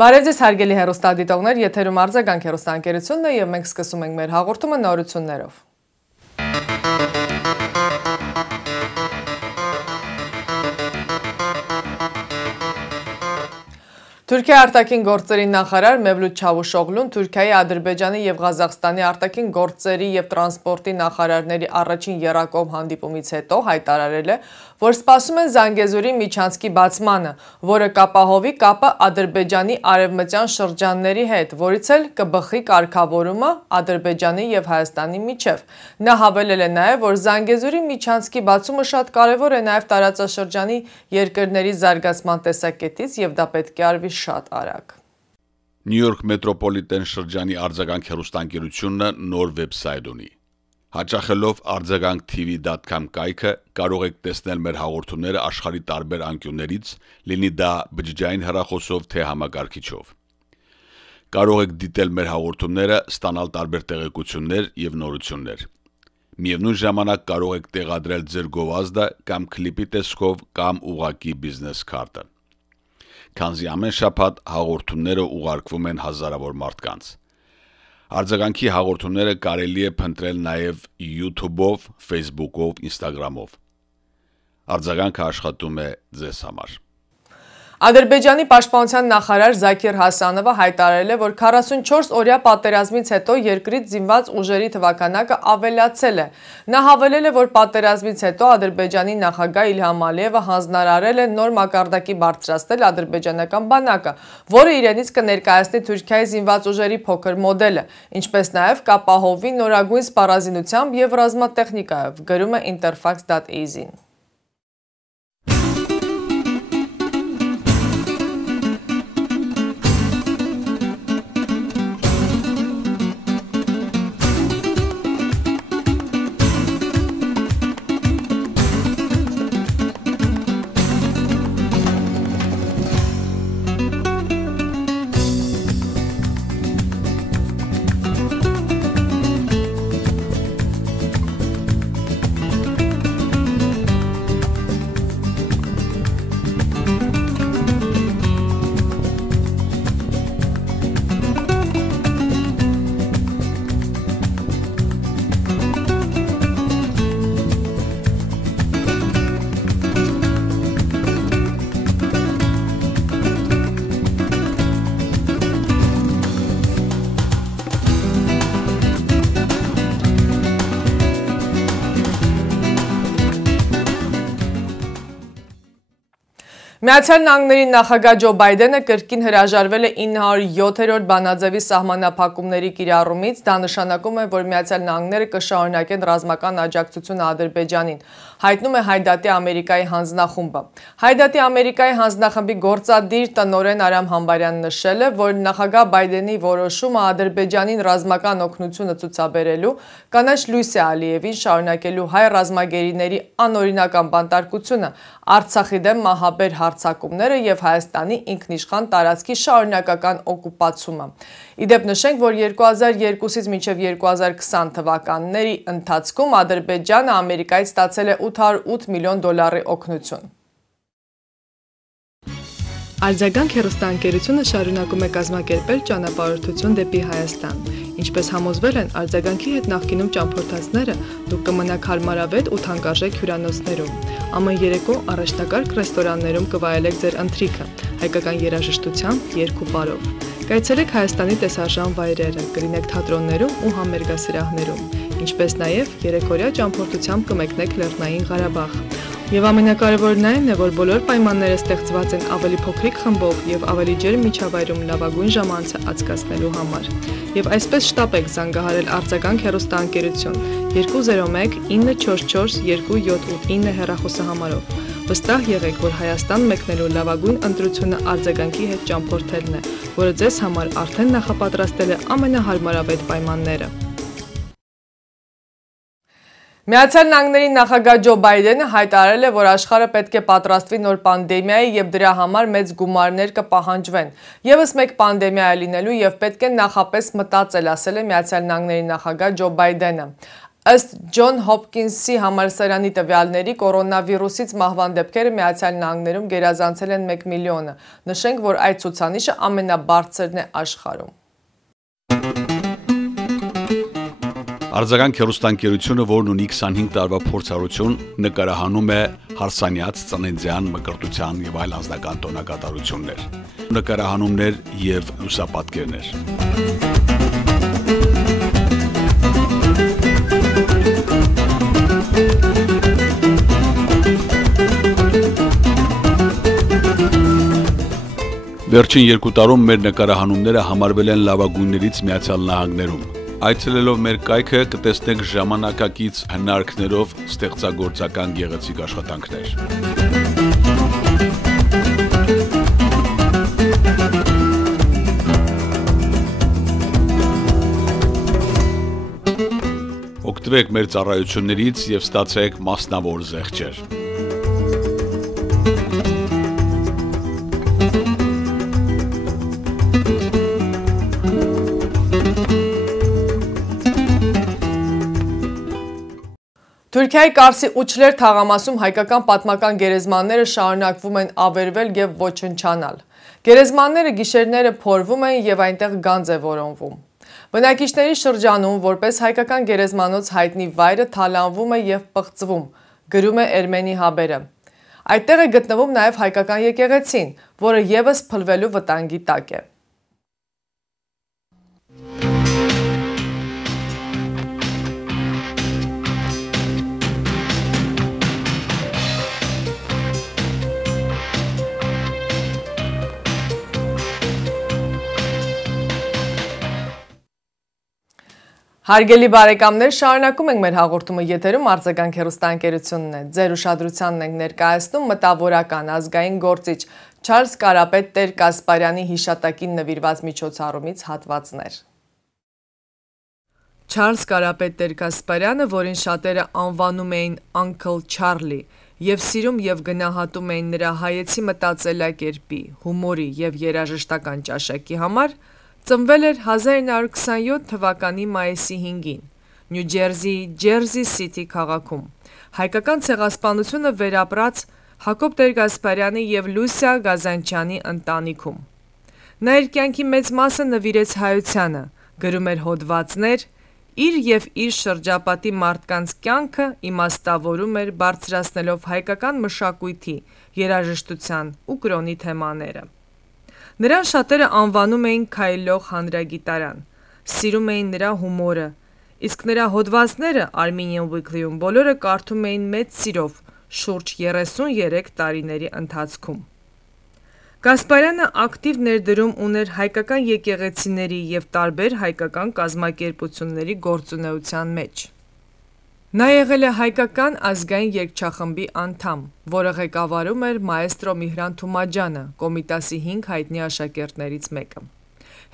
Բարև ձեզ հարգելի հեռուստադիտողներ, եթերում արձագանք հեռուստաընկերությունն է եւ մենք սկսում ենք մեր հաղորդումը նորություններով։ Թուրքիայի արտաքին գործերի նախարար Մևլութ Չավուշօղլուն Թուրքիայի, Ադրբեջանի եւ Ղազախստանի արտաքին գործերի եւ տրանսպորտի նախարարների առաջին եռակողմ հանդիպումից հետո հայտարարել է, որ սպասում են Զանգեզուրի միջանցքի բացմանը, որը կապահովի կապը Ադրբեջանի արևմտյան շրջանների հետ, որից էլ կբխի կարգավորումը Ադրբեջանի եւ Հայաստանի միջև։ Նա հավելել է նաեւ, որ Զանգեզուրի միջանցքի բացումը շատ կարեւոր է նաեւ տարածաշրջանի երկրների զարգացման տեսակետից եւ դա պետք է արվի շատ արագ։ Նյու Յորք մետրոպոլիտեն շրջանի արձագանք հեռուստաընկերությունը նոր վեբսայթ ունի։ Հաճախելով ArmenianTV.com կայքը կարող եք տեսնել մեր հաղորդումները աշխարհի տարբեր անկյուններից, լինի դա բջջային հեռախոսով թե համակարգիչով։ Կարող եք դիտել մեր հաղորդումները, ստանալ տարբեր տեղեկություններ եւ նորություններ։ Միևնույն ժամանակ կարող եք տեղադրել ձեր գովազդը կամ քլիպի տեսքով կամ ուղղակի բիզնես քարտը։ Քանզի ամեն շաբաթ հաղորդումները ուղարկվում են հազարավոր մարդկանց։ Արձագանքի հաղորդումները կարելի է փնտրել նաև YouTube-ով, Facebook-ով, Instagram-ով։ Արձագանքը աշխատում է ձեզ համար։ Ադրբեջանի պաշտպանության նախարար Զաքիր Հասանովը հայտարարել է, որ 44 օրյա պատերազմից հետո երկրից զինված ուժերի թվականակը ավելացել է։ Նա հավելել է, որ պատերազմից հետո Ադրբեջանի նախագահ Իլհամ Ալիևը հանձնարարել է նոր մակարդակի բարձրացնել ադրբեջանական բանակը, որը իրենից կներկայացնի Թուրքիայի զինված ուժերի փոքր մոդելը, ինչպես նաև կապահովի նորագույն սպառազինությամբ եւ ռազմատեխնիկայով, գրում է Interfax.az-ին։ Միացյալ Նահանգների նախագահ Ջո Բայդենը կրկին հրաժարվել է 907-րդ բանաձևի սահմանափակումների կիրառումից, դա նշանակում է, որ Միացյալ Նահանգները կշարունակեն ռազմական աջակցությունը Ադրբեջանին, հայտնում է Հայդատի Ամերիկայի հանձնախումբը։ Հայդատի Ամերիկայի հանձնախմբի գործադիր տնօրեն Արամ Համբարյանն նշել է, որ նախագահ Բայդենի որոշումը Ադրբեջանին ռազմական օգնությունը ցուցաբերելու, կանաչ Լույսի Ալիևին շարունակելու հայ ռազմագերիների անօրինական բանտարկությունը, Արցախի դեմ մահաբեր հարձակումները եւ Հայաստանի ինքնիշխան տարածքի շարունակական օկուպացումը։ Իդեպ նշենք, որ 2002-ից մինչև 2020 թվականների ընթացքում Ադրբեջանը Ամերիկայից ստացել է $808 միլիոն օգնություն։ Արձագանք հեռուստաընկերությունը շարունակում է կազմակերպել ճանապարհորդություն դեպի Հայաստան։ Ինչպես համոզվել են արձագանքի հետ նախկինում ճամփորդածները, դուք կմնաք հարմարավետ ու թանկարժեք հյուրանոցներում։ Ամեն երեկո առաջնակարգ ռեստորաններում կվայելեք ձեր ընթրիքը, հայկական երաժշտությամբ, երգ ու պարով։ Կայցելեք Հայաստանի տեսարժան վայրերը, կլինեք թատրոններում ու համերգասրահներում, ինչպես նաև երեկօրյա ճամփորդությամբ կմեկնեք Լեռնային Ղարաբաղ։ Եվ ամենակարևորն այն է, որ բոլոր պայմանները ստեղծված են ավելի փոքրիկ խմբով եւ ավելի ջերմ միջավայրում լավագույն ժամանցը անցկացնելու համար։ Եվ այսպես շտապեք զանգահարել արձագանք հեռուստաընկերություն 201 944 279 հեռախոսահամարով։ Վստահ եղեք, որ Հայաստան մեկնելու լավագույն ընտրությունը արձագանքի հետ ճամփորդելն է, որը ձեզ համար արդեն նախապատրաստել է ամենահարմարավետ պայմանները։ Միացյալ Նահանգների նախագահ Ջո Բայդենը հայտարարել է, որ աշխարհը պետք է պատրաստվի նոր պանդեմիայի եւ դրա համար մեծ գումարներ կպահանջվեն։ Եվս մեկ պանդեմիա է լինելու եւ պետք է նախապես մտածել, ասել է Միացյալ Նահանգների նախագահ Ջո Բայդենը։ Ըստ Ջոն Հոփքինսի համալսարանի տվյալների կորոնավիրուսից մահվան դեպքերը Միացյալ Նահանգներում գերազանցել են 1 միլիոնը։ Նշենք, որ այդ ցուցանիշը ամենաբարձրն է աշխարհում։ Արձագանք հեռուստաընկերությունը, որն ունի 25 տարվա փորձառություն, նկարահանում է հարսանյաց, ծննդյան, մկրտության եւ այլ անձնական տոնակատարություններ, նկարահանումներ եւ լուսապատկերներ։ Վերջին 2 տարում մեր նկարահանումները համարվել են լավագույններից Միացյալ Նահանգներում։ Այցելելով մեր կայքը կտեսնեք ժամանակակից հնարքներով ստեղծագործական գեղեցիկ աշխատանքներ։ Օգտվեք մեր ծառայություններից եւ ստացեք մասնավոր զեղչեր։ Թուրքիայի Կարսի Ուչլեր թաղամասում հայկական պատմական գերեզմանները շարունակվում են ավերվել եւ ոչնչանալ։ Գերեզմանները գիշերները փորվում են եւ այնտեղ գանձ է որոնվում։ Բնակիչների շրջանում որպես հայկական գերեզմանոց հայտնի վայրը թալանվում է եւ պղծվում, գրում է Էրմենի հաբերը։ Այդտեղ է գտնվում նաեւ հայկական եկեղեցին, որը եւս փլվելու վտանգի տակ է։ Հարգելի բարեկամներ, շարունակում ենք մեր հաղորդումը եթերում արձագանք հեռուստաընկերությունն է։ Ձեր ուշադրությանն ենք ներկայացնում մտավորական ազգային գործիչ Չարլզ Կարապետ Տեր Կասպարյանի հիշատակին նվիրված միջոցառումից հատվածներ։ Չարլզ Կարապետ Տեր Կասպարյանը, որին շատերը անվանում էին Uncle Charlie, եւ սիրում եւ գնահատում էին նրա հայեցի մտածելակերպի, հումորի եւ երաժշտական ճաշակի համար, ծնվել էր 1927 թվականի մայիսի 5-ին, Նյու Ջերզիի Ջերզի Սիթի քաղաքում, հայկական ցեղասպանությունը վերապրած Հակոբ Տեր Կասպարյանի եւ Լուսիա Գազանչյանի ընտանիքում։ Նա իր կյանքի մեծ մասը նվիրեց հայությանը, գրում էր հոդվածներ, իր եւ իր շրջապատի մարդկանց կյանքը իմաստավորում էր բարձրացնելով հայկական մշակույթի, երաժշտության ու կրոնի թեմաները։ Նրան շատերը անվանում էին քայլող հանրագիտարան, սիրում էին նրա հումորը, իսկ նրա հոդվածները Armenian Weekly-ում բոլորը կարդում էին մեծ սիրով շուրջ 33 տարիների ընթացքում։ Կասպարյանը ակտիվ ներդրում ուներ հայկական եկեղեցիների եւ տարբեր հայկական կազմակերպությունների գործունեության մեջ։ Նա եղել է հայկական ազգային երգչախմբի անդամ, որը ղեկավարում էր մաեստրո Միհրան Թումաջյանը, Կոմիտասի 5 հայտնի աշակերտներից մեկը։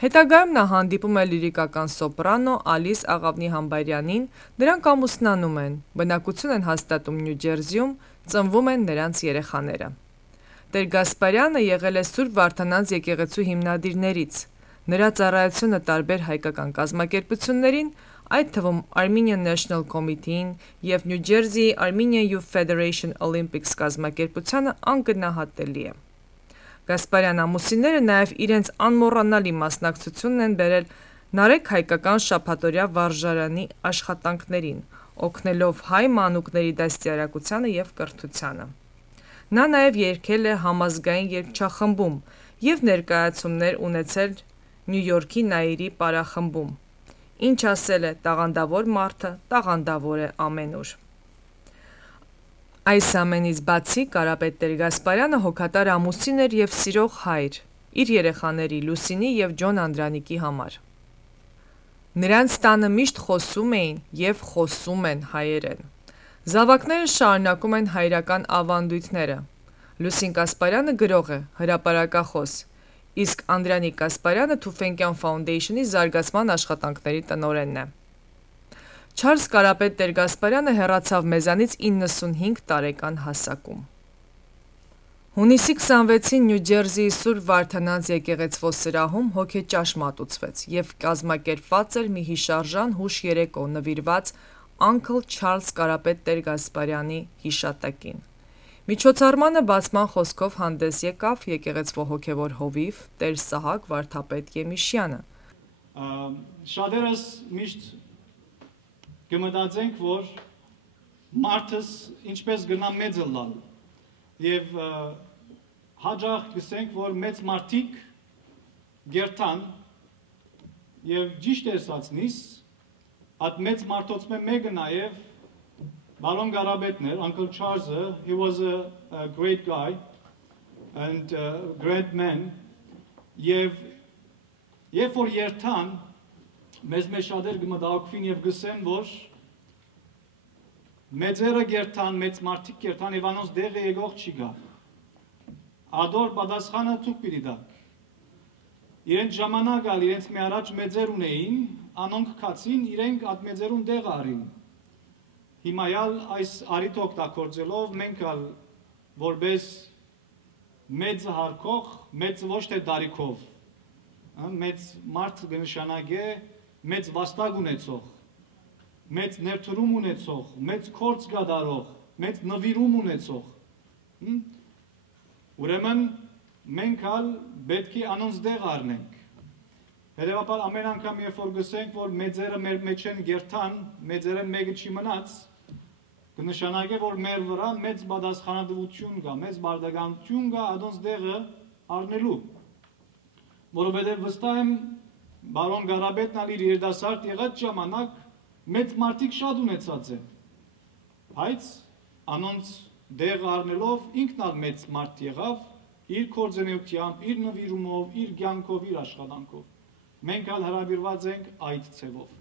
Հետագայում նա հանդիպում է լիրիկական սոպրանո Ալիս Աղավնի-Համբարյանին, նրանք ամուսնանում են, բնակություն են հաստատում Նյու Ջերզիում, ծնվում են նրանց երեխաները։ Տեր Կասպարյանը եղել է Սուրբ Վարդանանց եկեղեցու հիմնադիրներից։ Նրա ծառայությունը տարբեր հայկական կազմակերպություններին, այդ թվում Armenian National Committee-ին եւ New Jersey Armenian Youth Federation Olympics կազմակերպությանը անգնահատելի է։ Կասպարյան ամուսինները նաեւ իրենց անմոռանալի մասնակցությունն են բերել Նարեկ հայկական շաբաթօրյա վարժարանի աշխատանքներին, օգնելով հայ մանուկների դաստիարակությանը եւ կրթությանը։ Նա նաև երգել է համազգային երգչախմբում եւ ներկայացումներ ունեցել Նյու Յորքի Նաիրի պարախմբում։ Ինչ ասել է տաղանդավոր մարդը, տաղանդավոր է ամենուր։ Այս ամենից բացի Կարապետ Տեր Կասպարյանը հոգատար ամուսին էր եւ սիրող հայր, իր երեխաների Լուսինի եւ Ջոն Անդրանիկի համար։ Նրանց տանը միշտ խոսում էին եւ խոսում են հայերեն։ Զավակները շարունակում են հայրական ավանդույթները։ Լուսին Կասպարյանը գրող է, հրապարակախոս, իսկ Անդրանիկ Կասպարյանը Թուֆենկյան Ֆաունդեյշնի զարգացման աշխատանքների տնօրենն է։ Չարլզ Կարապետ Տեր Կասպարյանը հեռացավ մեզանից 95 տարեկան հասակում։ Հունիսի 26-ին Նյու Ջերզիի Սուրբ Վարդանանց եկեղեցվո սրահում հոգեճաշ մատուցվեց եւ կազմակերպված էր մի հիշարժան հուշ երեկո նվիրված Uncle Charles Garabed Տեր Կասպարյանի հիշատակին։ Միջոցառմանը բացման խոսքով հանդես եկավ եկեղեցվո հոգևոր հովիվ Տեր Սահակ Վարդապետ Եմիշյանը։ Շատերս միշտ կմտածենք, որ մարդս ինչպես գնա մեծը լալ եւ հաջող գսենք, որ մեծ մարդիկ գերտան եւ ճիշտ էսացնիս at մեծ մարդոց մեկը նաեւ Baron Garabedner, Uncle Charles, he was a great guy and a great man. Եվ որ երթան, մեզ շատեր գմտահոգվին եւ գսեն, որ մեծերը գերտան, մեծ մարդիկ գերտան եւ անոնց դեղը եկող չի գա։ Ադոր պատասխանը ցուկ պիտի դա։ Իրենց ժամանակ ալ իրենց մի առաջ մեծեր ունեին, անոնք քացին, իրենք այդ մեծերուն դեղ արին։ Հիմայալ այս արիտ օգտագործելով մենք ալ որպես մեծ հարկող, մեծ ոչ թե դարիքով, մեծ մարդ կնշանակե մեծ վաստակ ունեցող, մեծ ներդրում ունեցող, մեծ գործ կատարող, մեծ նվիրում ունեցող։ Ուրեմն մենք ալ պետք է անոնց դեղ առնենք։ Հետևաբար ամեն անգամ երբ որ գսենք, որ մեծերը մեր մեջ են գերտան, մեծերը մեկը չի մնաց, կնշանակե, որ մեր վրա մեծ պատասխանատվություն կա, մեծ բարդականություն կա անոնց դեղը առնելու։ Որովհետև վստահ եմ Բարոն Գարաբեդն ալ իր երիտասարդ եղած ժամանակ մեծ մարդիկ շատ ունեցած է։ Բայց անոնց դեղը առնելով ինքն ալ մեծ մարդ եղավ իր կորձենեությամբ, իր նվիրումով, իր կյանքով, իր աշխատանքով։ Մենք ալ հրավիրված ենք այդ ցևով։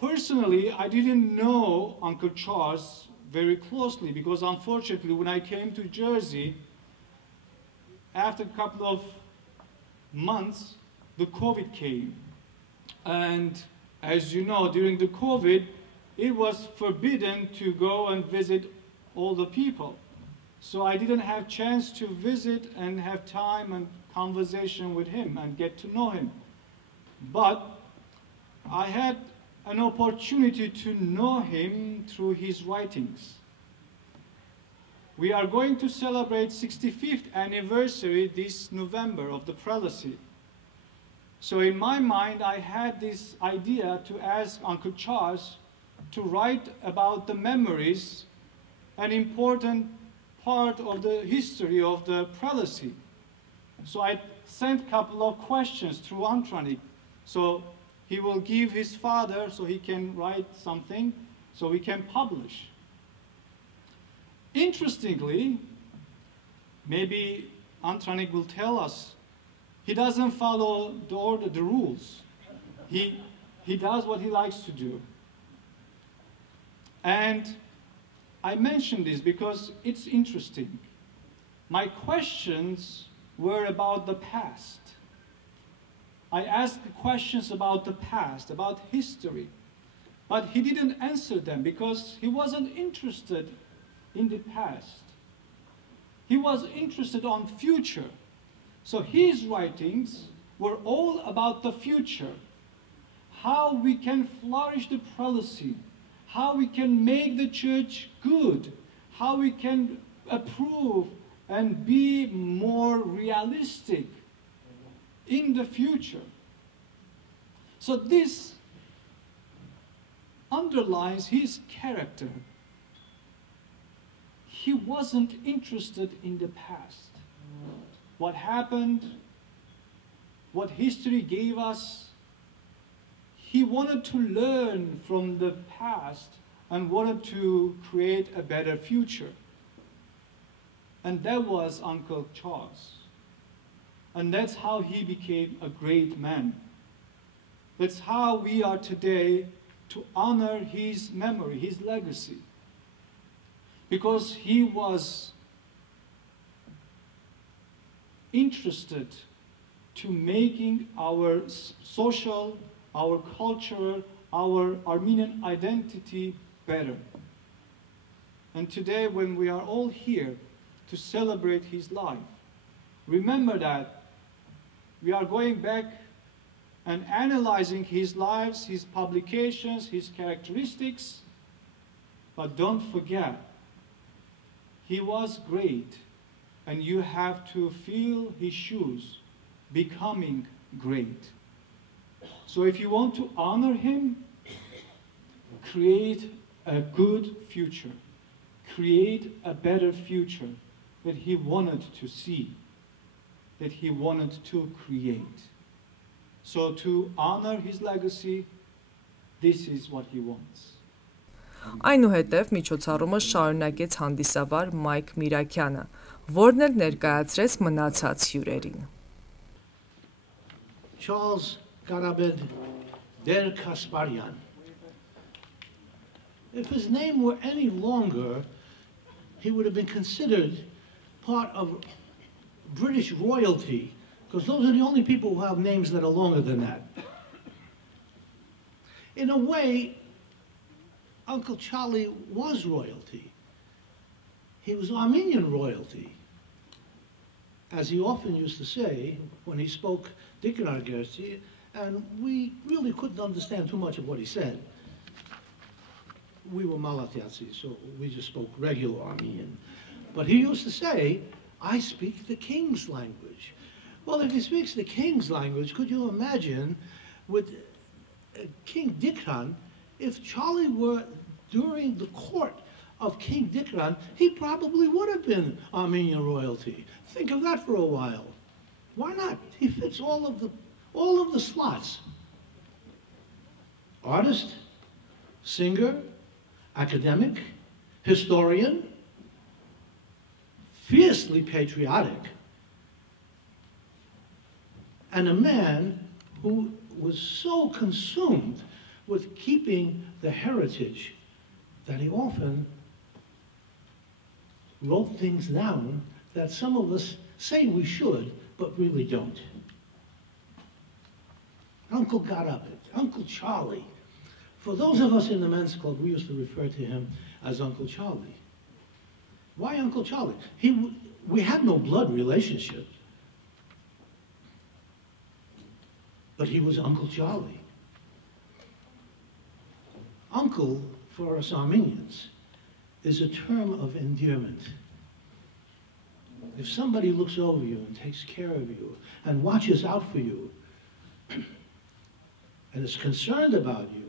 Personally, I didn't know Uncle Charles very closely because unfortunately when I came to Jersey, after a couple of months, the COVID came. And as you know, during the COVID, it was forbidden to go and visit all the people. So I didn't have chance to visit and have time and conversation with him and get to know him. But I had an opportunity to know him through his writings. We are going to celebrate 65th anniversary this November of the prelacy. So in my mind, I had this idea to ask Uncle Charles to write about the memories, an important part of the history of the prelacy. So I sent a couple of questions through Antranik. So he will give his father so he can write something so we can publish. Interestingly, maybe Antranik will tell us, he doesn't follow the rules. He does what he likes to do. And I mention this because it's interesting. My questions were about the past. I asked questions about the past, about history, but he didn't answer them because he wasn't interested in the past. He was interested on future. So his writings were all about the future, how we can flourish the prelacy, how we can make the church good, how we can approve and be more realistic in the future. So this underlines his character. He wasn't interested in the past. What happened, what history gave us. He wanted to learn from the past and wanted to create a better future. And that was Uncle Charles. And that's how he became a great man. That's how we are today to honor his memory, his legacy. Because he was interested to making our social, our culture, our Armenian identity better. And today when we are all here to celebrate his life, remember that we are going back and analyzing his lives, his publications, his characteristics. But don't forget, he was great, and you have to feel his shoes, becoming great. So if you want to honor him, create a good future. Create a better future that he wanted to see, that he wanted to create. So to honor his legacy, this is what he wants. Այնուհետև միջոցառումը շարունակեց հանդիսավար Մայք Միրաքյանը, որն էլ ներկայացրեց մնացած հյուրերին։ Charles Garabed der Kasbarian. If his name were any longer, he would have been considered part of British royalty, because those are the only people who have names that are longer than that. In a way, Uncle Charlie was royalty. He was Armenian royalty. As he often used to say when he spoke Dikran Gersi, and we really couldn't understand too much of what he said. We were Malatyatsi, so we just spoke regular Armenian. But he used to say, I speak the king's language. Well, if he speaks the king's language, could you imagine with King Dikran, if Charlie were during the court of King Dikran, he probably would have been Armenian royalty. Think of that for a while. Why not? He fits all of the slots. Artist, singer, academic, historian, fiercely patriotic, and a man who was so consumed with keeping the heritage that he often wrote things down that some of us say we should, but really don't. Uncle Garabed, Uncle Charlie. For those of us in the men's club, we used to refer to him as Uncle Charlie. Why Uncle Charlie? We had no blood relationship, but he was Uncle Charlie. Uncle, for us Armenians, is a term of endearment. If somebody looks over you and takes care of you and watches out for you and is concerned about you,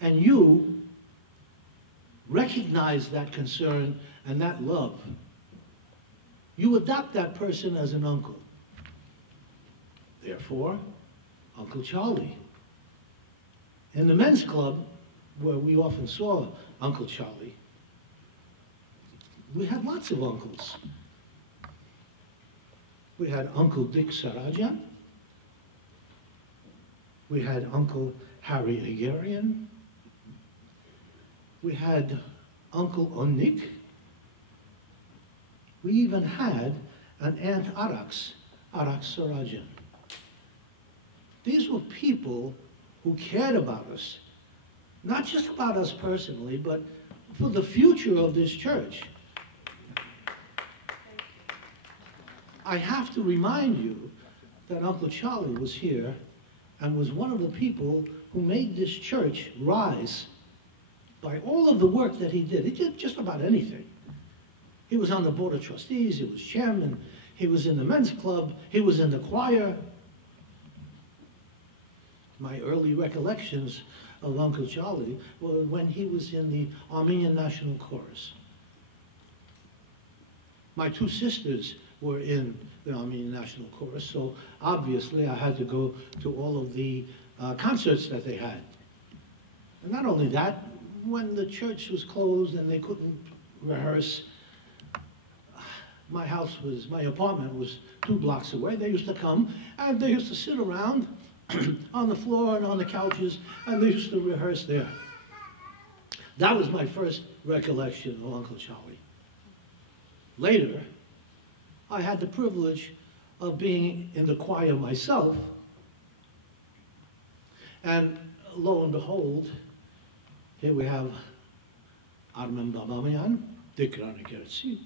and you recognize that concern and that love, you adopt that person as an uncle. Therefore, Uncle Charlie. In the men's club, where we often saw Uncle Charlie, we had lots of uncles. We had Uncle Dick Sarajan. We had Uncle Harry Agarian. We had Uncle Onik. We even had an Aunt Arax Sarajan. These were people who cared about us, not just about us personally, but for the future of this church. I have to remind you that Uncle Charlie was here and was one of the people who made this church rise by all of the work that he did. He did just about anything. He was on the board of trustees, he was chairman, he was in the men's club, he was in the choir. My early recollections of Uncle Charlie were when he was in the Armenian National Chorus. My two sisters were in the Armenian National Chorus, so obviously I had to go to all of the concerts that they had. And not only that, when the church was closed and they couldn't rehearse, my apartment was 2 blocks away. They used to come and they used to sit around on the floor and on the couches, and they used to rehearse there. That was my first recollection of Uncle Charlie. Later, I had the privilege of being in the choir myself, and lo and behold, here we have Armen Babamian, Dikran Gersi,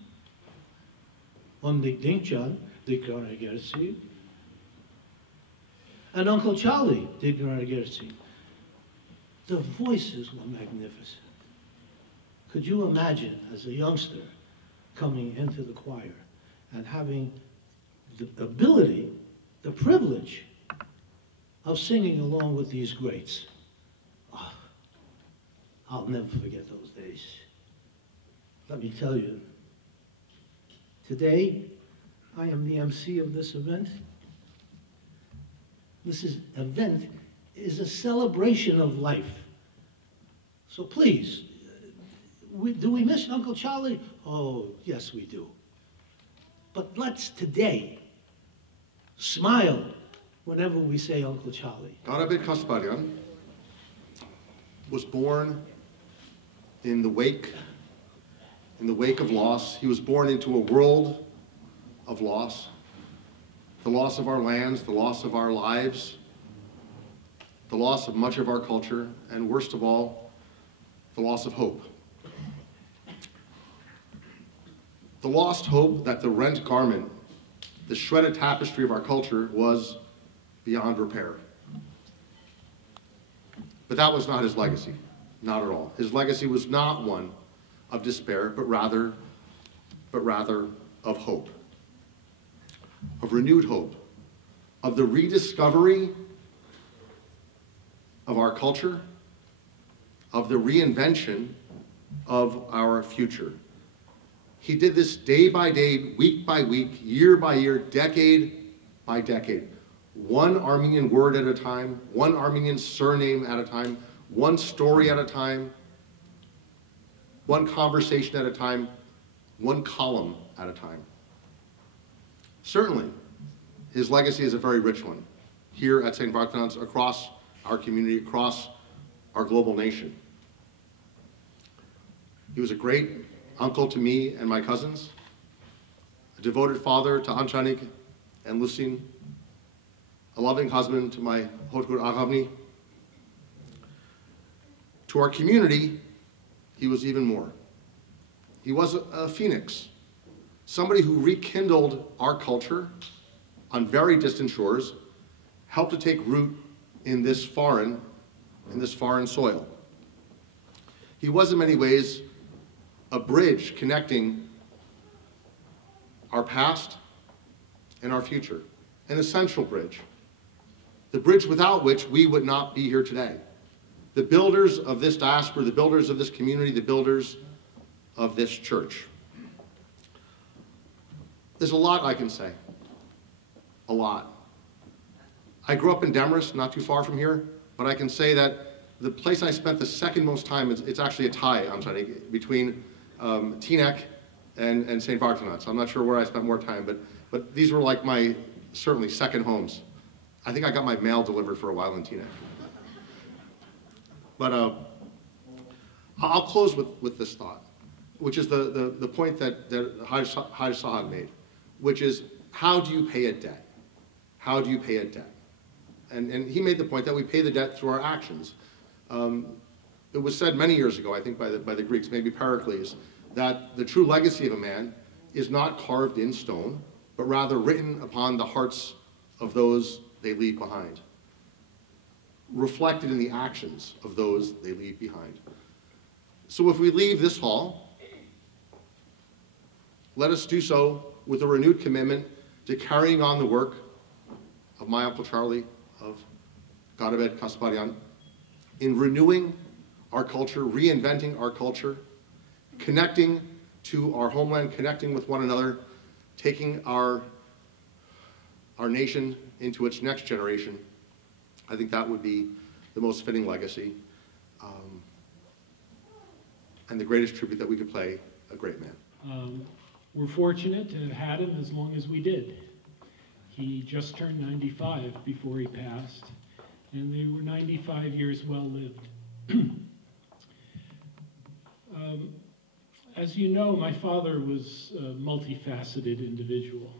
Ondik Dinkjan, Dikran Gersi, And Uncle Charlie did Garabed. The voices were magnificent. Could you imagine, as a youngster, coming into the choir and having the ability, the privilege of singing along with these greats? Oh, I'll never forget those days. Let me tell you, today I am the MC of this event. Event is a celebration of life. So please, do we miss Uncle Charlie? Oh, yes, we do. But let's today smile whenever we say Uncle Charlie. Garabed Kasbarian was born in the wake of loss. He was born into a world of loss. The loss of our lands, the loss of our lives, the loss of much of our culture, and worst of all, the loss of hope. The lost hope that the rent garment, the shredded tapestry of our culture, was beyond repair. But that was not his legacy, not at all. His legacy was not one of despair, but rather of hope, of renewed hope, of the rediscovery of our culture, of the reinvention of our future. He did this day by day, week by week, year by year, decade by decade. One Armenian word at a time, one Armenian surname at a time, one story at a time, one conversation at a time, one column at a time. Certainly, his legacy is a very rich one here at St. Vartanants, across our community, across our global nation. He was a great uncle to me and my cousins, a devoted father to Antranik and Lucine, a loving husband to my Hotgur Aghavni. To our community, he was even more. He was a phoenix, somebody who rekindled our culture on very distant shores, helped to take root in this foreign soil. He was in many ways a bridge connecting our past and our future, an essential bridge, the bridge without which we would not be here today. The builders of this diaspora, the builders of this community, the builders of this church. There's a lot I can say, a lot. I grew up in Demarest, not too far from here, but I can say that the place I spent the second most time, it's actually a tie, I'm sorry, between Teaneck and St. Vartanants. I'm not sure where I spent more time, but these were like my, certainly, second homes. I think I got my mail delivered for a while in Teaneck. But I'll close with this thought, which is the point that Haj Sahag made, which is, how do you pay a debt? How do you pay a debt? And he made the point that we pay the debt through our actions. It was said many years ago, I think by the Greeks, maybe Pericles, that the true legacy of a man is not carved in stone, but rather written upon the hearts of those they leave behind, reflected in the actions of those they leave behind. So if we leave this hall, let us do so with a renewed commitment to carrying on the work of my Uncle Charlie, of Garabed Kasbarian, in renewing our culture, reinventing our culture, connecting to our homeland, connecting with one another, taking our nation into its next generation. I think that would be the most fitting legacy and the greatest tribute that we could pay a great man. We're fortunate to have had him as long as we did. He just turned 95 before he passed, and they were 95 years well lived. As you know, my father was a multifaceted individual.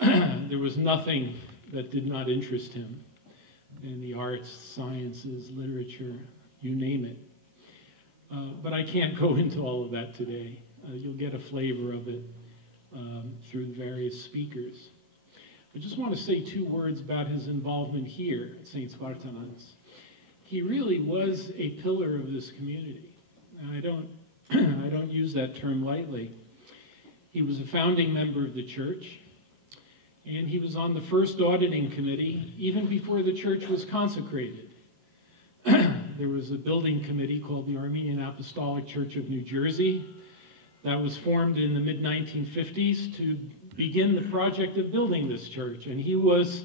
There was nothing that did not interest him in the arts, sciences, literature, you name it. But I can't go into all of that today. You'll get a flavor of it through the various speakers. I just want to say 2 words about his involvement here at St. Spartanans. He really was a pillar of this community. And I don't use that term lightly. He was a founding member of the church, and he was on the first auditing committee even before the church was consecrated. There was a building committee called the Armenian Apostolic Church of New Jersey that was formed in the mid-1950s to begin the project of building this church, and he was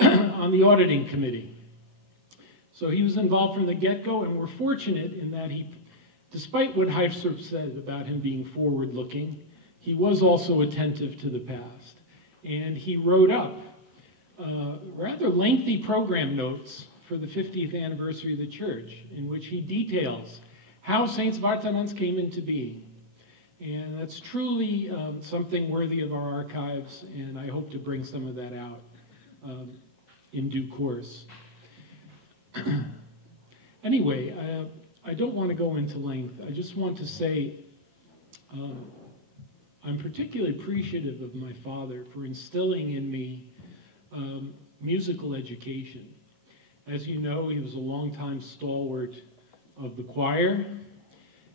on the auditing committee. So he was involved from the get-go, and we're fortunate in that he, despite what Heifsrup said about him being forward-looking, he was also attentive to the past. And he wrote up rather lengthy program notes for the 50th anniversary of the church, in which he details how St. Spartanans came into being. And that's truly something worthy of our archives, and I hope to bring some of that out in due course. Anyway, I don't want to go into length. I just want to say I'm particularly appreciative of my father for instilling in me musical education. As you know, he was a longtime stalwart of the choir.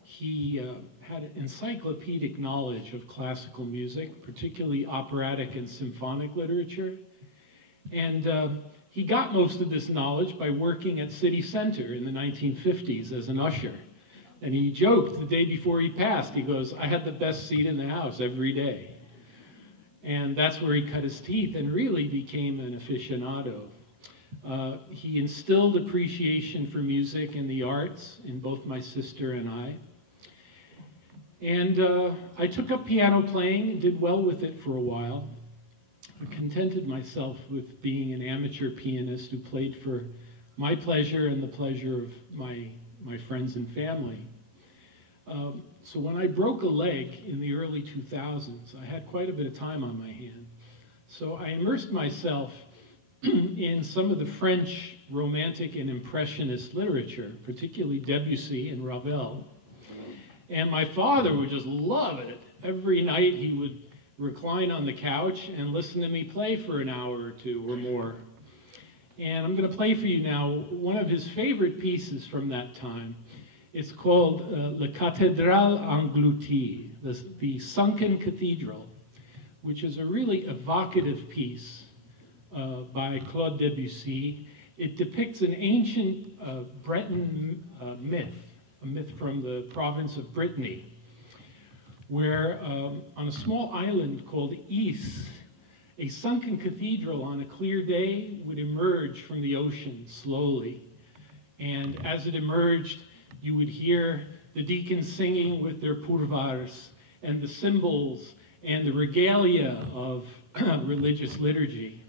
He had encyclopedic knowledge of classical music, particularly operatic and symphonic literature. And he got most of this knowledge by working at City Center in the 1950s as an usher. And he joked the day before he passed, he goes, "I had the best seat in the house every day." And that's where he cut his teeth and really became an aficionado. He instilled appreciation for music and the arts in both my sister and I. And I took up piano playing and did well with it for a while. I contented myself with being an amateur pianist who played for my pleasure and the pleasure of my friends and family. So when I broke a leg in the early 2000s, I had quite a bit of time on my hand. So I immersed myself in some of the French Romantic and Impressionist literature, particularly Debussy and Ravel. And my father would just love it. Every night he would recline on the couch and listen to me play for an hour or two or more. And I'm going to play for you now one of his favorite pieces from that time. It's called La Cathédrale Engloutie, the Sunken Cathedral, which is a really evocative piece by Claude Debussy. It depicts an ancient Breton myth, a myth from the province of Brittany, where on a small island called Is, a sunken cathedral on a clear day would emerge from the ocean slowly. And as it emerged, you would hear the deacons singing with their pourvars and the cymbals and the regalia of religious liturgy,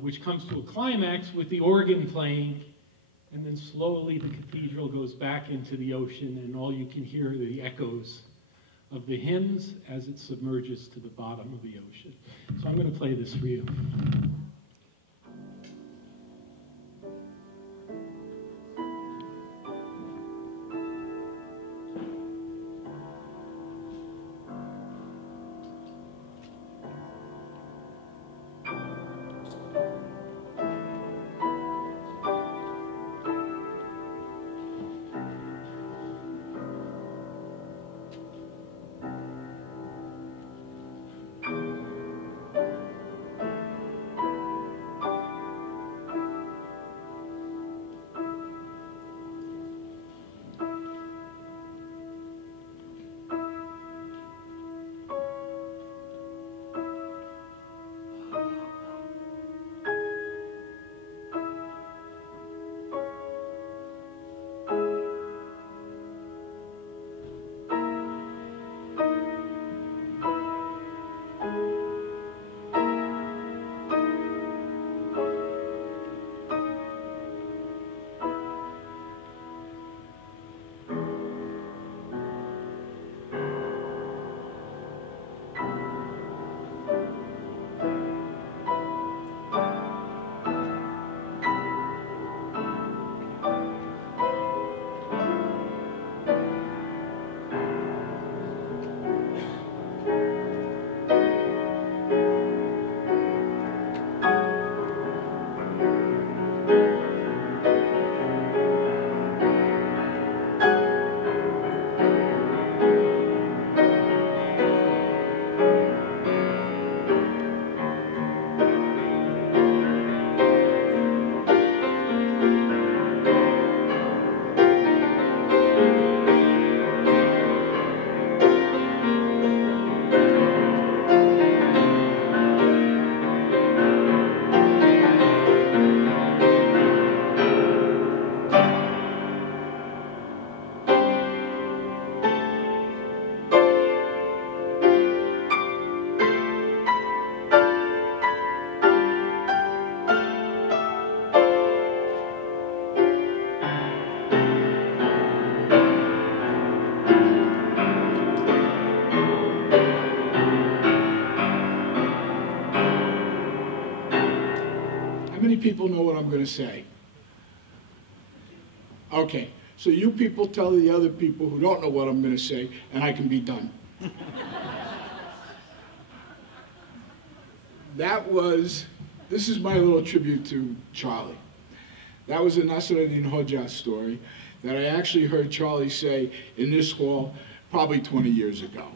which comes to a climax with the organ playing, and then slowly the cathedral goes back into the ocean, and all you can hear are the echoes of the hymns as it submerges to the bottom of the ocean. So I'm going to play this for you. people know what I'm going to say? Okay, so you people tell the other people who don't know what I'm going to say, and I can be done. This is my little tribute to Charlie. That was a Nasruddin Hoxha story that I actually heard Charlie say in this hall probably 20 years ago.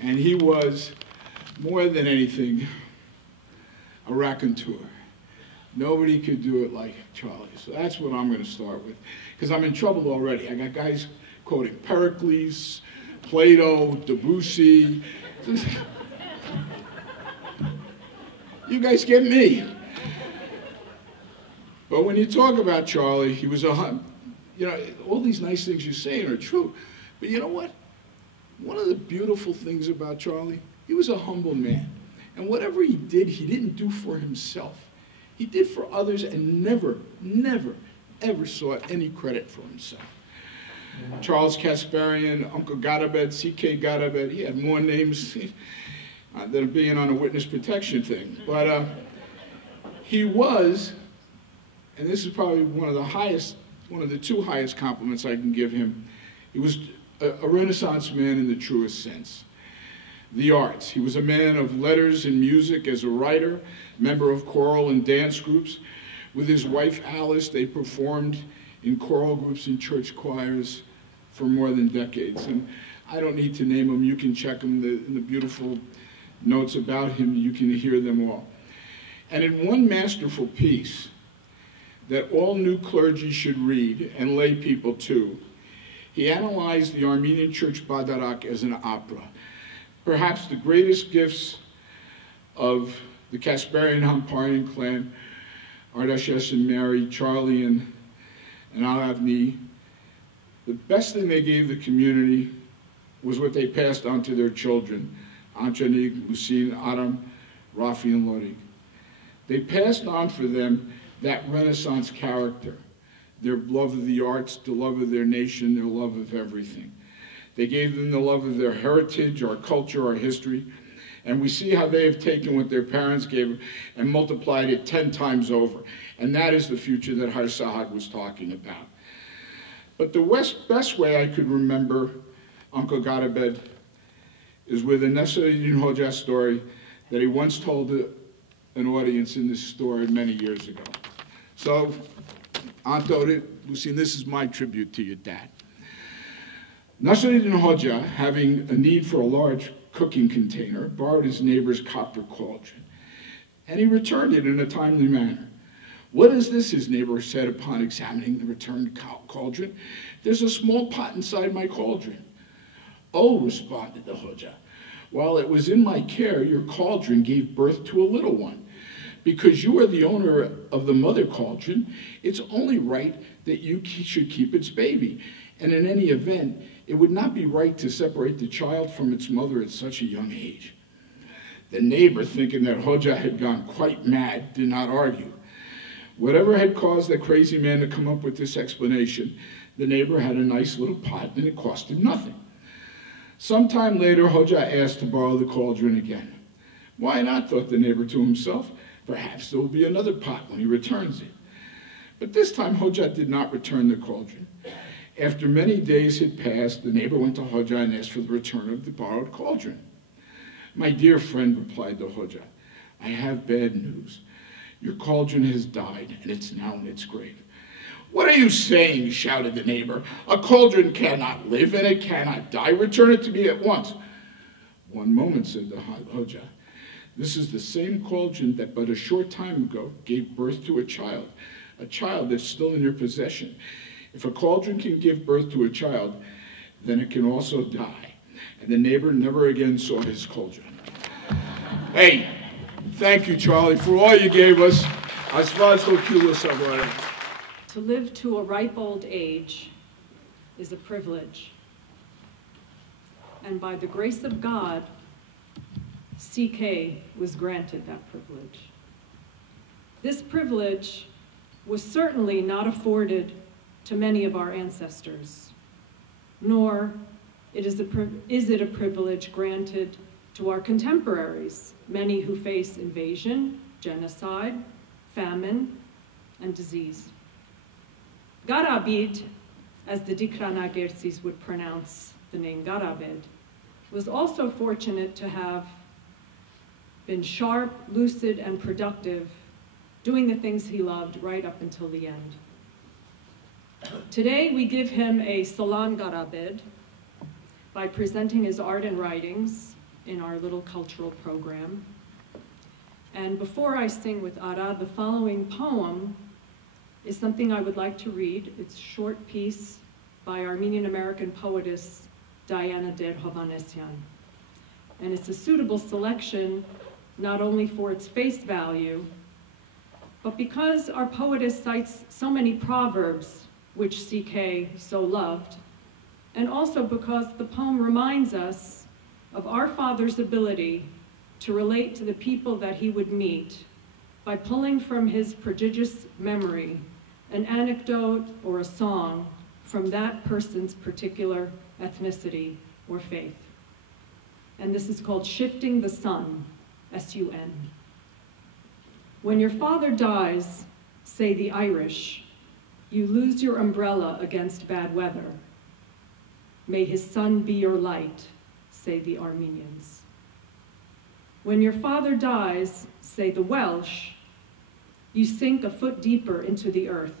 And he was, more than anything, a raconteur. Nobody could do it like Charlie. So that's what I'm going to start with, because I'm in trouble already. I got guys quoting Pericles, Plato, Debussy. You guys get me. But when you talk about Charlie, he was all these nice things you're saying are true. But you know what? One of the beautiful things about Charlie, he was a humble man. And whatever he didn't do for himself. He did for others and never, never, ever sought any credit for himself. Charles Kasbarian, Uncle Garabed, C.K. Garabed, he had more names than being on a witness protection thing. But he was, and this is probably one of the two highest compliments I can give him, he was a Renaissance man in the truest sense. The arts. He was a man of letters and music as a writer, member of choral and dance groups. With his wife Alice, they performed in choral groups and church choirs for more than decades. And I don't need to name them. You can check them in the beautiful notes about him. You can hear them all. And in one masterful piece that all new clergy should read, and lay people too, he analyzed the Armenian church Badarak as an opera. Perhaps the greatest gifts of the Kasbarian Hamparian clan, Ardashes and Mary, Charlie and Alavni, the best thing they gave the community was what they passed on to their children, Anchanig, Lucine, Aram, Rafi, and Lorik. They passed on for them that Renaissance character, their love of the arts, the love of their nation, their love of everything. They gave them the love of their heritage, our culture, our history, and we see how they have taken what their parents gave them and multiplied it 10 times over. And that is the future that Har Sahag was talking about. But the best way I could remember Uncle Garabed is with a Nasruddin Hoxha story that he once told an audience in this story many years ago. So, Anto, Lucine, this is my tribute to your dad. Nasruddin Hoxha, having a need for a large cooking container, borrowed his neighbor's copper cauldron, and he returned it in a timely manner. "What is this?" his neighbor said upon examining the returned cauldron. "There's a small pot inside my cauldron." "Oh," responded the Hoxha, "while it was in my care, your cauldron gave birth to a little one. Because you are the owner of the mother cauldron, it's only right that you should keep its baby. And in any event, it would not be right to separate the child from its mother at such a young age." The neighbor, thinking that Hoxha had gone quite mad, did not argue. Whatever had caused the crazy man to come up with this explanation, the neighbor had a nice little pot and it cost him nothing. Sometime later, Hoxha asked to borrow the cauldron again. "Why not?" thought the neighbor to himself. "Perhaps there will be another pot when he returns it." But this time, Hoxha did not return the cauldron. After many days had passed, the neighbor went to Hoxha and asked for the return of the borrowed cauldron. "My dear friend," replied the Hoxha, "I have bad news. Your cauldron has died, and it's now in its grave." "What are you saying?" shouted the neighbor. "A cauldron cannot live, and it cannot die. Return it to me at once." "One moment," said the Hoxha. "This is the same cauldron that but a short time ago gave birth to a child that's still in your possession. If a cauldron can give birth to a child, then it can also die." And the neighbor never again saw his cauldron. Hey, thank you, Charlie, for all you gave us. To live to a ripe old age is a privilege. And by the grace of God, CK was granted that privilege. This privilege was certainly not afforded to many of our ancestors, nor is it a privilege granted to our contemporaries, many who face invasion, genocide, famine, and disease. Garabed, as the Dikranagertsis would pronounce the name Garabed, was also fortunate to have been sharp, lucid, and productive, doing the things he loved right up until the end. Today, we give him a Salam Garabed by presenting his art and writings in our little cultural program. And before I sing with Ara, the following poem is something I would like to read. It's a short piece by Armenian-American poetess Diana Der Hovanesyan. And it's a suitable selection not only for its face value, but because our poetess cites so many proverbs which CK so loved, and also because the poem reminds us of our Father's ability to relate to the people that he would meet by pulling from his prodigious memory an anecdote or a song from that person's particular ethnicity or faith. And this is called Shifting the Sun, S-U-N. When your father dies, say the Irish, you lose your umbrella against bad weather. May his sun be your light, say the Armenians. When your father dies, say the Welsh, you sink a foot deeper into the earth.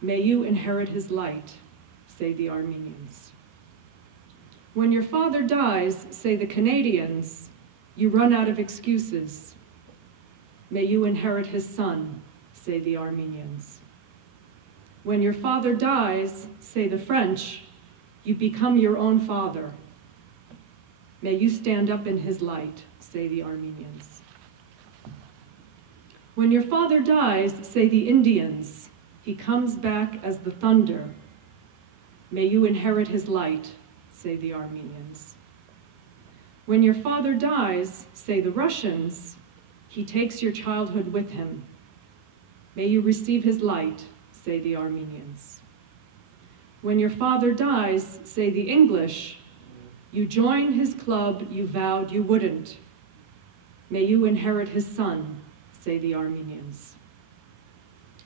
May you inherit his light, say the Armenians. When your father dies, say the Canadians, you run out of excuses. May you inherit his son, say the Armenians. When your father dies, say the French, you become your own father. May you stand up in his light, say the Armenians. When your father dies, say the Indians, he comes back as the thunder. May you inherit his light, say the Armenians. When your father dies, say the Russians, he takes your childhood with him. May you receive his light, say the Armenians. When your father dies, say the English, you join his club you vowed you wouldn't. May you inherit his son, say the Armenians.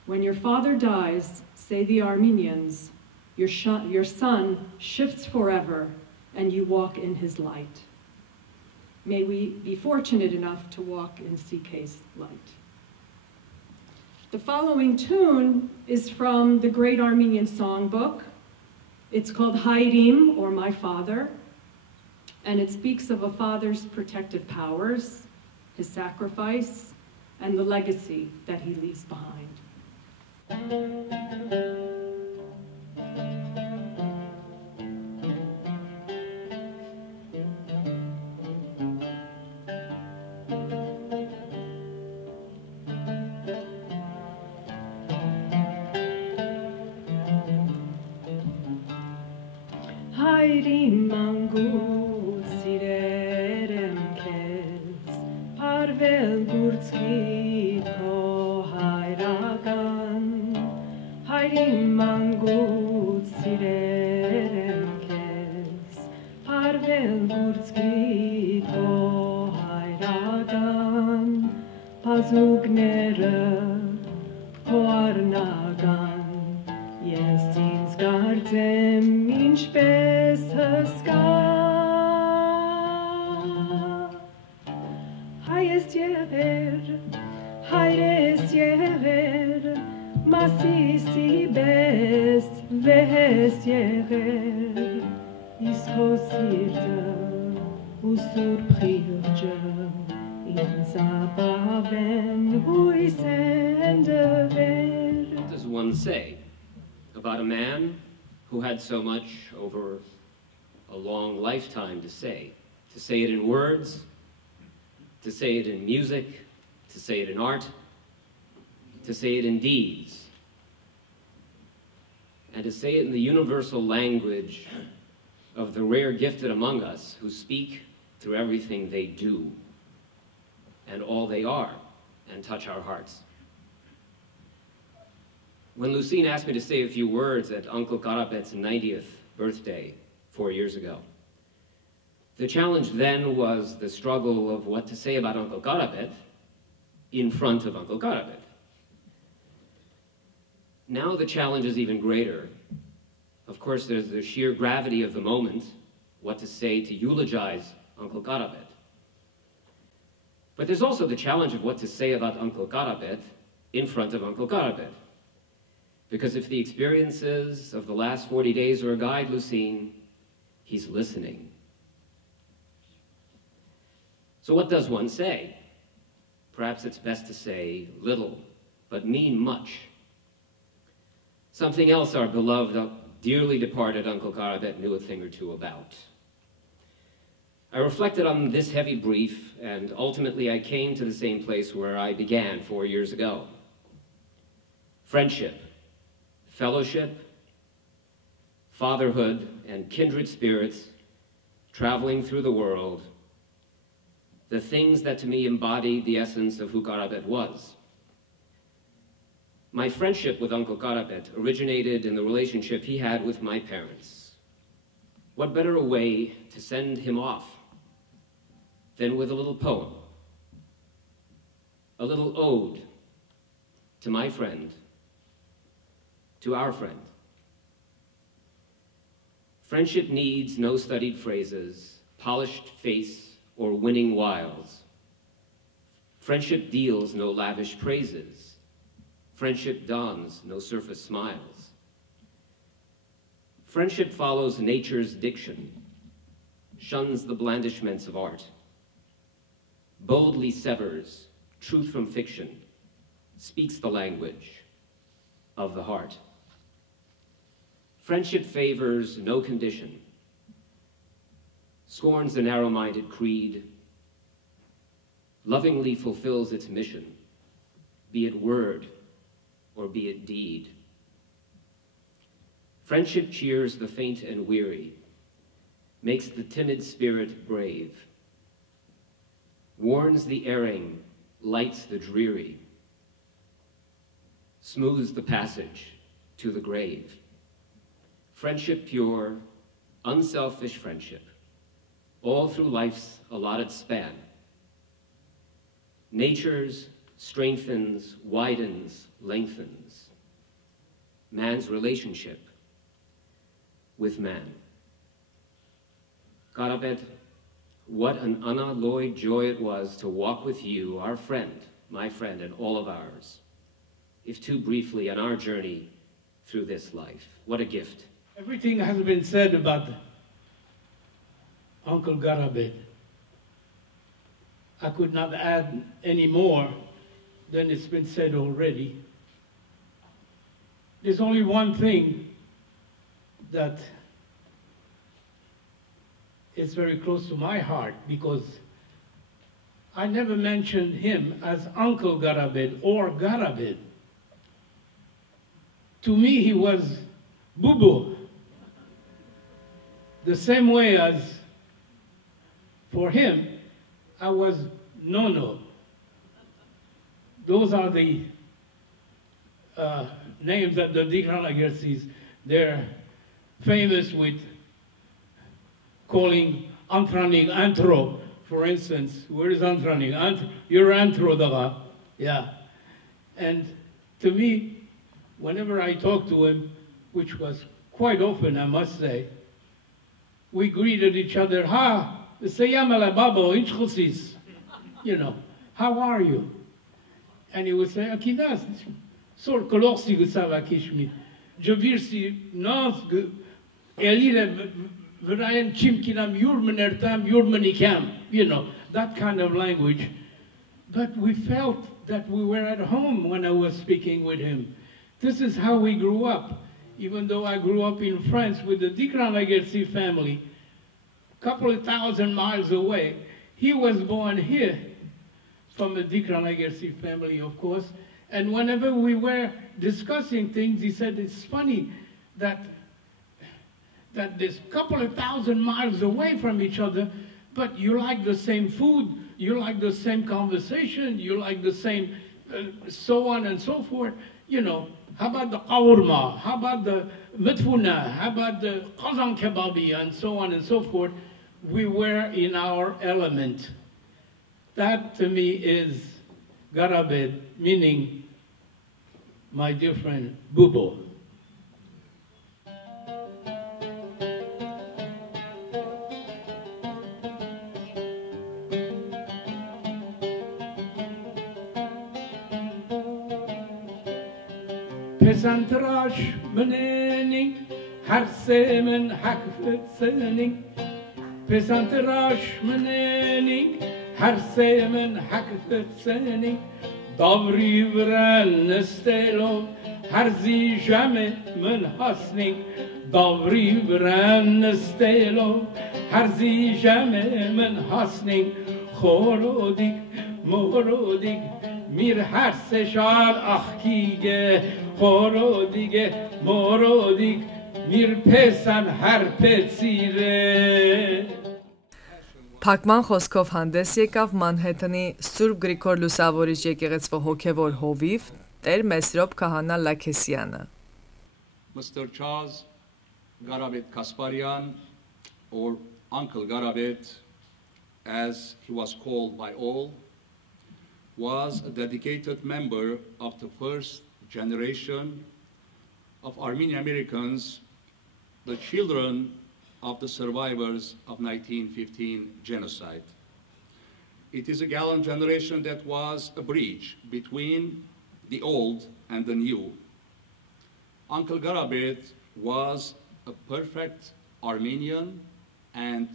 When your father dies, say the Armenians, your son shifts forever and you walk in his light. May we be fortunate enough to walk in CK's light. The following tune is from the great Armenian songbook. It's called Hayrim, or My Father, and it speaks of a father's protective powers, his sacrifice, and the legacy that he leaves behind. Hayrim mangut sirerem kez, parvel gurtski to hayragan. Hayrim mangut sirerem kez, parvel gurtski to hayragan. Pazugnere poarnagan. Ես ինձ կարծեմ ինչպես հսկա Հայես եղեր Մասիսի բես վեհես եղեր Իսկ հո սիրտը ու սուրբ խիղճը ինձ ապավեն հույս են դվեր What does one say about a man who had so much over a long lifetime to say it in words, to say it in music, to say it in art, to say it in deeds, and to say it in the universal language of the rare gifted among us who speak through everything they do and all they are and touch our hearts. When Lucine asked me to say a few words at Uncle Garabed's 90th birthday 4 years ago, the challenge then was the struggle of what to say about Uncle Garabed in front of Uncle Garabed. Now the challenge is even greater. Of course, there's the sheer gravity of the moment, what to say to eulogize Uncle Garabed. But there's also the challenge of what to say about Uncle Garabed in front of Uncle Garabed. Because if the experiences of the last 40 days are a guide, Lucine, he's listening. So what does one say? Perhaps it's best to say little, but mean much. Something else our beloved, dearly departed Uncle Garabed knew a thing or two about. I reflected on this heavy brief, and ultimately I came to the same place where I began 4 years ago. Friendship, fellowship, fatherhood, and kindred spirits traveling through the world, the things that to me embodied the essence of who Garabed was. My friendship with Uncle Garabed originated in the relationship he had with my parents. What better a way to send him off than with a little poem, a little ode to my friend, to our friend. Friendship needs no studied phrases, polished face, or winning wiles. Friendship deals no lavish praises. Friendship dons no surface smiles. Friendship follows nature's diction, shuns the blandishments of art, boldly severs truth from fiction, speaks the language of the heart. Friendship favors no condition, scorns the narrow-minded creed, lovingly fulfills its mission, be it word or be it deed. Friendship cheers the faint and weary, makes the timid spirit brave, warns the erring, lights the dreary, smooths the passage to the grave. Friendship pure, unselfish friendship, all through life's allotted span. Nature's strengthens, widens, lengthens man's relationship with man. Garabed, what an unalloyed joy it was to walk with you, our friend, my friend, and all of ours, if too briefly, on our journey through this life. What a gift. Everything has been said about Uncle Garabed. I could not add any more than it's been said already. There's only one thing that is very close to my heart, because I never mentioned him as Uncle Garabed or Garabed. To me, he was Bubu, the same way as for him, I was Nono. Those are the names that the Dikranagersis, they're famous with calling Antranig Antro, for instance. Where is Antranig? You're Antro Daga. Yeah. And to me, whenever I talk to him, which was quite often, I must say, we greeted each other, you know, how are you? And he would say, Akidas, sor kolorsi gusava kishmi. Javirsi, no, elire vrayan chimkinam yurmanertam yurmanikam, you know, that kind of language. But we felt that we were at home when I was speaking with him. This is how we grew up. Even though I grew up in France with the Dikranagersi family, a couple of 1,000 miles away, he was born here from the Dikranagersi family, of course. And whenever we were discussing things, he said, it's funny that this couple of 1,000 miles away from each other, but you like the same food, you like the same conversation, you like the same so on and so forth. You know, how about the qawurma, how about the mitfuna, how about the qazan kebabi, and so on and so forth. We were in our element. That to me is Garabed, meaning my dear friend Bubo. Pesantrash menening, harsemen hakfetsening. Pesantrash menening, harsemen hakfetsening. Davri vren nestelo, harzi jamais men hasning. Davri vren nestelo, harzi jamais men hasning. Chorodik, morodik, mir harse shad achkige. Chorodige, morodik, mir pesan harpetsire. Փակման խոսքով հանդես եկավ Մանհեթենի Սուրբ Գրիգոր Լուսավորիչ եկեղեցվո հոգևոր հովիվ Տեր Մեսրոպ Քահանա Լաքեսյանը. Mr. Charles Garabed Kasbarian, or Uncle Garabed, as he was called by all, was a dedicated member of the first generation of Armenian Americans, the children of the survivors of 1915 genocide. It is a gallant generation that was a bridge between the old and the new. Uncle Garabed was a perfect Armenian and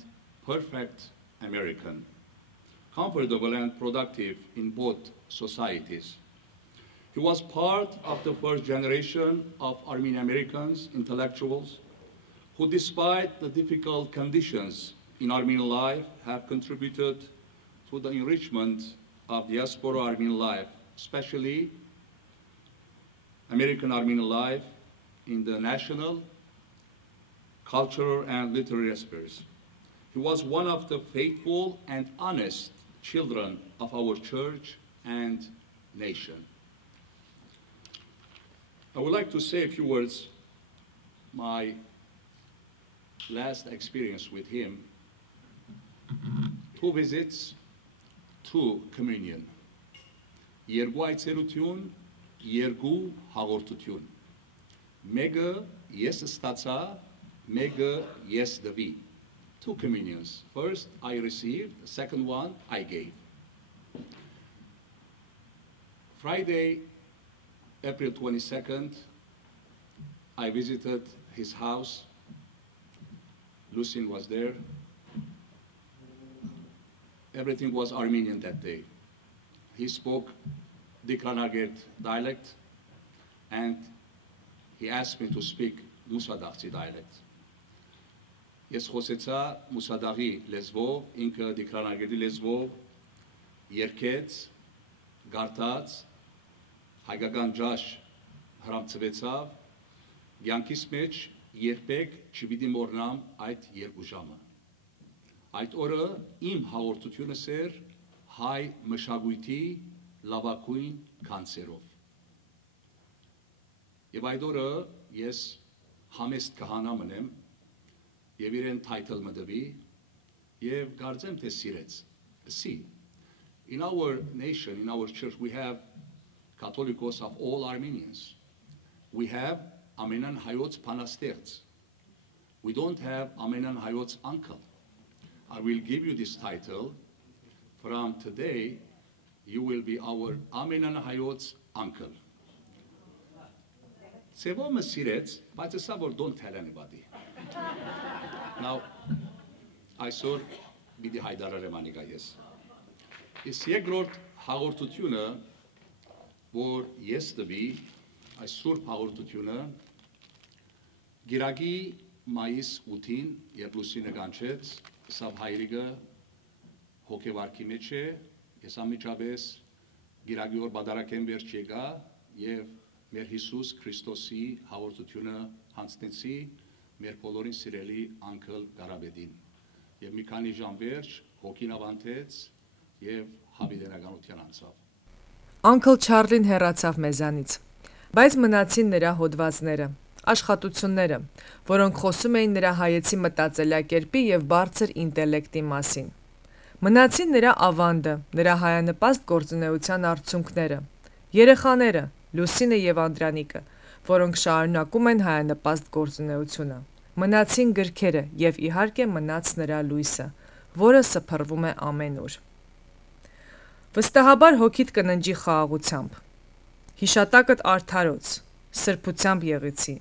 perfect American, comfortable and productive in both societies. He was part of the first generation of Armenian Americans, intellectuals, who, despite the difficult conditions in Armenian life, have contributed to the enrichment of diaspora Armenian life, especially American Armenian life in the national, cultural, and literary spheres. He was one of the faithful and honest children of our church and nation. I would like to say a few words. My last experience with him, 2 visits, 2 communion. Երկու այցելություն, 2 հաղորդություն. Մեկը ես ստացա, մեկը ես տվի. 2 communions. First I received, the second one I gave. Friday, April 22nd, I visited his house. Lucien was there. Everything was Armenian that day. He spoke Garabed dialect, and he asked me to speak Musadaghi dialect. Ես խոսեցա Մուսադաղի լեզվով, ինքը Garabedi լեզվով, երգեց, գարտաց, հայկական ջաշ հրամցվեցավ, կյանքիս մեջ երբեք չպիտի մոռնամ այդ 2 ժամը։ Այդ օրը իմ հաղորդությունս էր հայ մշակույթի լավագույն կանցերով։ Եվ այդ օրը ես համեստ քահանա մնեմ եւ իրեն title մտվի եւ կարծեմ թե սիրեց։ See, in our nation, in our church, we have Catholicos of all Armenians. We have Amenan Hayot's Panasterts. We don't have Amenan Hayot's uncle. I will give you this title. From today, you will be our Amenan Hayot's uncle. Sevome sirets, but the sabor don't tell anybody. Now, I saw Bidi Haidara Remaniga, yes. Is երկրորդ հաղորդությունը, որ ես տվի, այս սուրբ հաղորդությունը, Գիրագի մայիս 8-ին, երբ Լուսինը կանչեց, սավ հայրիկը հոգևարքի մեջ է, ես ամիջապես Գիրագի օր բադարակեն վերջ եկա և մեր Հիսուս Քրիստոսի հաղորդությունը հանձնեցի մեր բոլորին սիրելի Uncle Garabedին։ Եվ մի քանի ժամ վերջ հոգին ավանդեց և հավիտենականության անցավ։ Uncle Charlie-ն հեռացավ մեզանից, բայց մնացին նրա հոդվածները, աշխատությունները, որոնք խոսում էին նրա հայեցի մտածելակերպի և բարձր ինտելեկտի մասին։ Մնացին նրա ավանդը, նրա հայանպաստ գործունեության արդյունքները, երեխաները, Լուսինը եւ Անդրանիկը, որոնք շարունակում են հայանպաստ գործունեությունը։ Մնացին գրքերը եւ իհարկե մնաց նրա լույսը, որը սփռվում է ամենուր։ Վստահաբար հոգիդ կննջի խաղաղությամբ։ Հիշատակդ արդարոց, սրբությամբ եղեցի,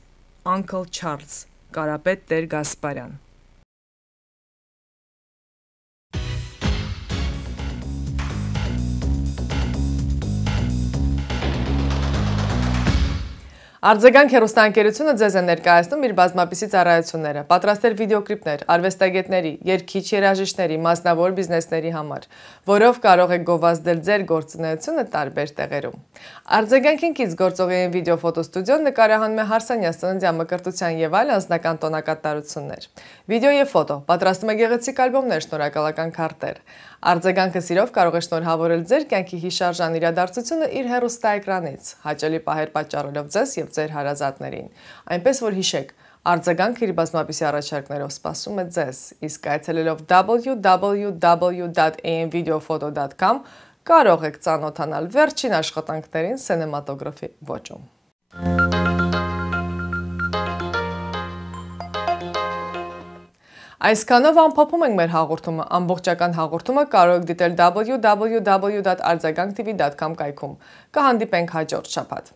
Uncle Charles, Garabed Տեր Գասպարյան։ Արձագանք հեռուստաընկերությունը ձեզ է ներկայացնում իր բազմապիսի ծառայությունները, պատրաստել վիդեոկլիպներ, արվեստագետների, երգիչ երաժիշտների, մասնավոր բիզնեսների համար, որով կարող եք գովազդել ձեր գործունեությունը տարբեր տեղերում։ Արձագանքին կից գործողային վիդեոֆոտոստուդիոն նկարահանում է Հարսանյաց ծննդյան մկրտության եւ այլ անձնական տոնակատարություններ։ Վիդեո եւ ֆոտո, պատրաստում է գեղեցիկ ալբոմներ, շնորհակալական քարտեր։ Արձագանքը սիրով կարող է շնորհավորել ձեր կյանքի հիշարժան իրադարձությունը իր հեռուստաէկրանից, հաճելի պահեր պատճառելով ձեզ եւ ձեր հարազատներին։ Այնպես որ հիշեք, արձագանքը իր բազմապիսի առաջարկներով սպասում է ձեզ, իսկ այցելելով www.amvideophoto.com կարող եք ծանոթանալ վերջին աշխատանքներին սինեմատոգրաֆի ոճում։ Այսքանով ամփոփում ենք մեր հաղորդումը, ամբողջական հաղորդումը կարող եք դիտել www.arzaganktv.com կայքում։ Կհանդիպենք հաջորդ շաբաթ։